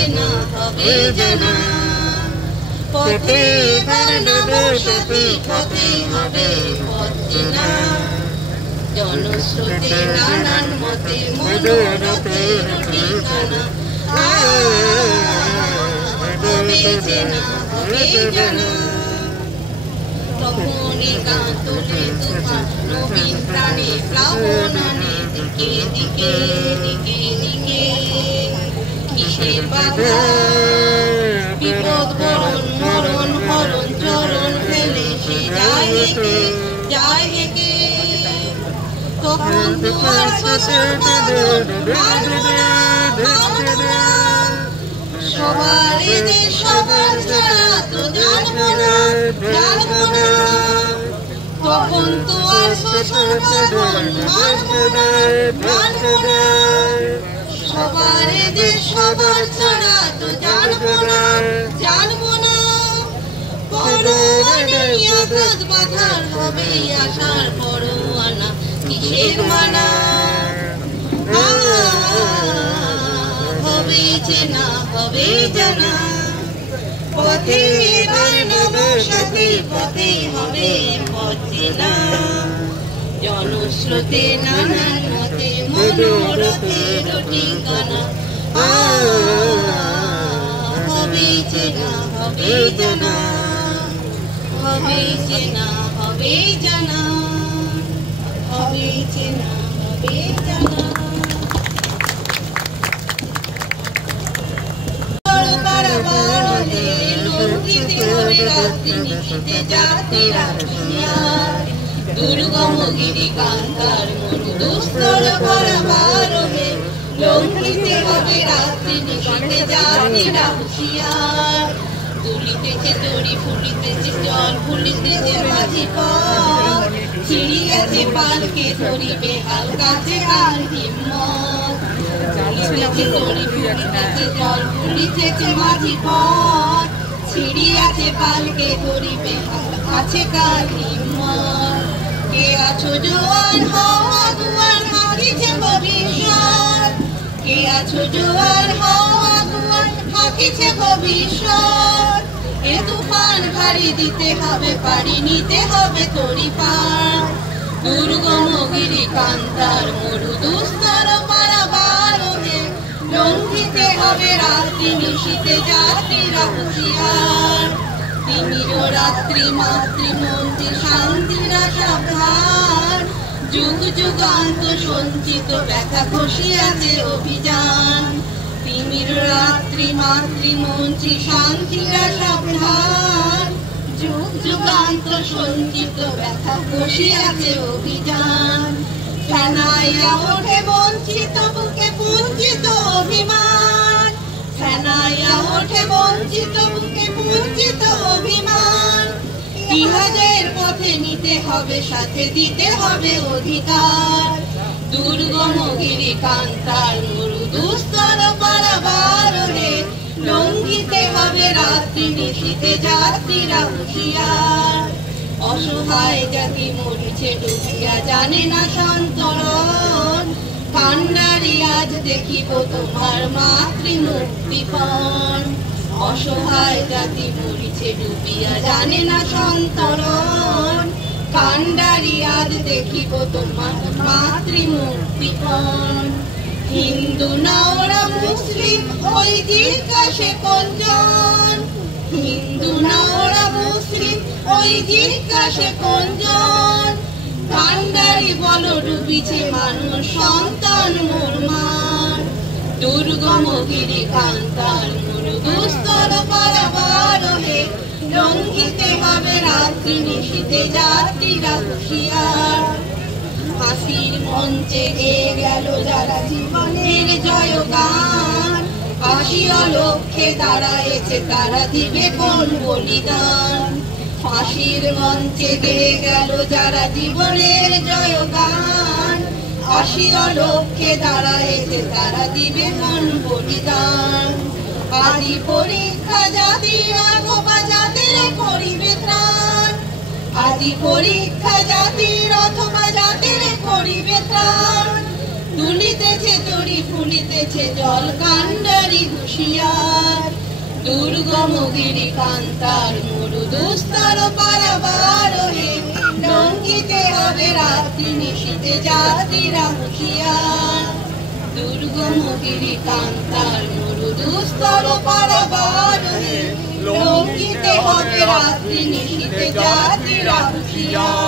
চেনা হবে জানা। পথে বানাবো সাথী, পথে হবে পথ চেনা। জনস্রোতে নানান মতে মনোরথের ঠিকানা। হবে চেনা হবে জানা। তখন একান্তরে তুফান নবীন প্রাণে প্লাবনানে দিকে দিকে দিকে দিকে। কিসের বাধা বিপদ বরণ মরণ হরণ চরণ ফেলে সে যায় হেঁটে যায় হেঁটে। তখন তোমার শ্বাসের বাঁধন মানবো না মানবো না। সবার এদের সবার ছাড়া তো জানবো না জানবো না। তখন তো আর শ্বাসের বাঁধন মানবো না মানবো না। সবার এদের সবার ছাড়া তো জানবো না জানবো না। পরোয়ানা আঘাত বাধার হবে আশার পরোয়ানা। কিসের মানা হবে চেনা হবে জানা। পথে বানাবো সাথী, পথে হবে পথ চেনা। জনস্রোতে নানান মতে মনোরথের ঠিকানা। হবে চেনা হবে জানা। হবে চেনা হবে জানা। হবে চেনা হবে জানা। দুর্গম গিরি কান্তার মরু দুস্তর পারাবার হে। লঙ্ঘিতে হবে রাত্রি নিশীথে যাত্রীরা হুঁশিয়ার। দুলিতেছে তরি ফুলিতেছে জল ফুলিতেছে মাঝি পথ। ছিড়ি গেছে পালকে ধরিবে হাল কাছে আর হিম্মত। দুলিতেছে তরি ফুলিতেছে জল ফুলিতেছে মাঝি পথ। ছিড়ি আছে পালকে ধরিবে হাল কাছে কার হিম্মত। কে আছো জোয়ার হওয়া দুয়ার হাকিছে ভবিষ্যৎ। কে আছো জোয়ার হওয়া দুয়ার হাকিছে ভবিষ্যৎ। এ তুফান ভারী দিতে হবে পাড়ি নিতে হবে তরি পার। দুর্গম গিরি কান্তার মরু দুস্তর পারাবার হে। লঙ্ঘিতে হবে রাত্রি নিশীথে যাত্রীরা হুঁশিয়ার। তিমির রাত্রি মাতৃমন্ত্রী শান্তিরা সাবধান। যুগ যুগান্ত সঞ্চিত ব্যথা খসিয়াছে অভিযান। তিমির রাত্রি মাতৃমন্ত্রী শান্তিরা সাবধান। যুগ যুগান্ত সঞ্চিত ব্যথা খসিয়াছে অভিযান। ফেনাইয়া ওঠে বঞ্চিত বুকে পুঞ্জিত অভিমান। ফেনাইয়া ওঠে বঞ্চিত বুকে পুঞ্জিত অভিমান। ইহাদের পথে নিতে হবে সাথে দিতে হবে অধিকার। দুর্গম গিরি কান্তার মরু দুস্তর পারাবার হে। লঙ্ঘিতে হবে রাত্রি নিশীথে যাত্রীরা হুঁশিয়ার। অসহায় জাতি মরিছে ডুবিয়া জানে না সন্তরণ। কান্নারি আজ দেখিব তোমার মাতৃমুক্তিপণ। অসহায় জাতি মরিছে ডুবিয়া জানে না সন্তরণ। কান্ডারি আজ দেখিব তোমার মাতৃমুক্তিপণ। হিন্দু না ওরা মুসলিম ওই জিজ্ঞাসে কোনজন। হিন্দু না ওরা মুসলিম ওই জিজ্ঞাসে কোনজন। কান্ডারি বলো ডুবিছে মানুষ সন্তান মোরমার। দুর্গম গিরি কান্তার মরু দুস্তর পারাবার হে। লঙ্ঘিতে হবে রাত্রি নিশীথে যাত্রীরা হুঁশিয়ার। হাসির মঞ্চে গেয়ে গেল যারা জীবনের জয়গান। ফাঁসিও লক্ষ্যে দাঁড়ায়েছে তারা দিবে কোন বলিদান। ফাঁসির মঞ্চে গেয়ে গেল যারা জীবনের জয়গান। ফাঁসিও লক্ষ্যে দাঁড়ায়েছে তারা দিবে কোন বলিদান। আদি পরীক্ষা জাতির অথবা জাতির করিবে ত্রাণ। আদি পরীক্ষা জাতির অথবা জাতির করিবে ত্রাণ। দুলিতেছে তরি ফুলিতেছে জল কাণ্ডারি হুঁশিয়ার দুর্গম গিরি কান্তার মরু দুস্তর পারাবার হে লঙ্ঘিতে হবে রাত্রি নিশীতে যাত্রীরা হুঁশিয়ার দুর্গম গিরি কান্তার মরু দুস্তর পারাবার হে লঙ্ঘিতে হবে রাত্রি নিশীতে যাত্রীরা হুঁশিয়ার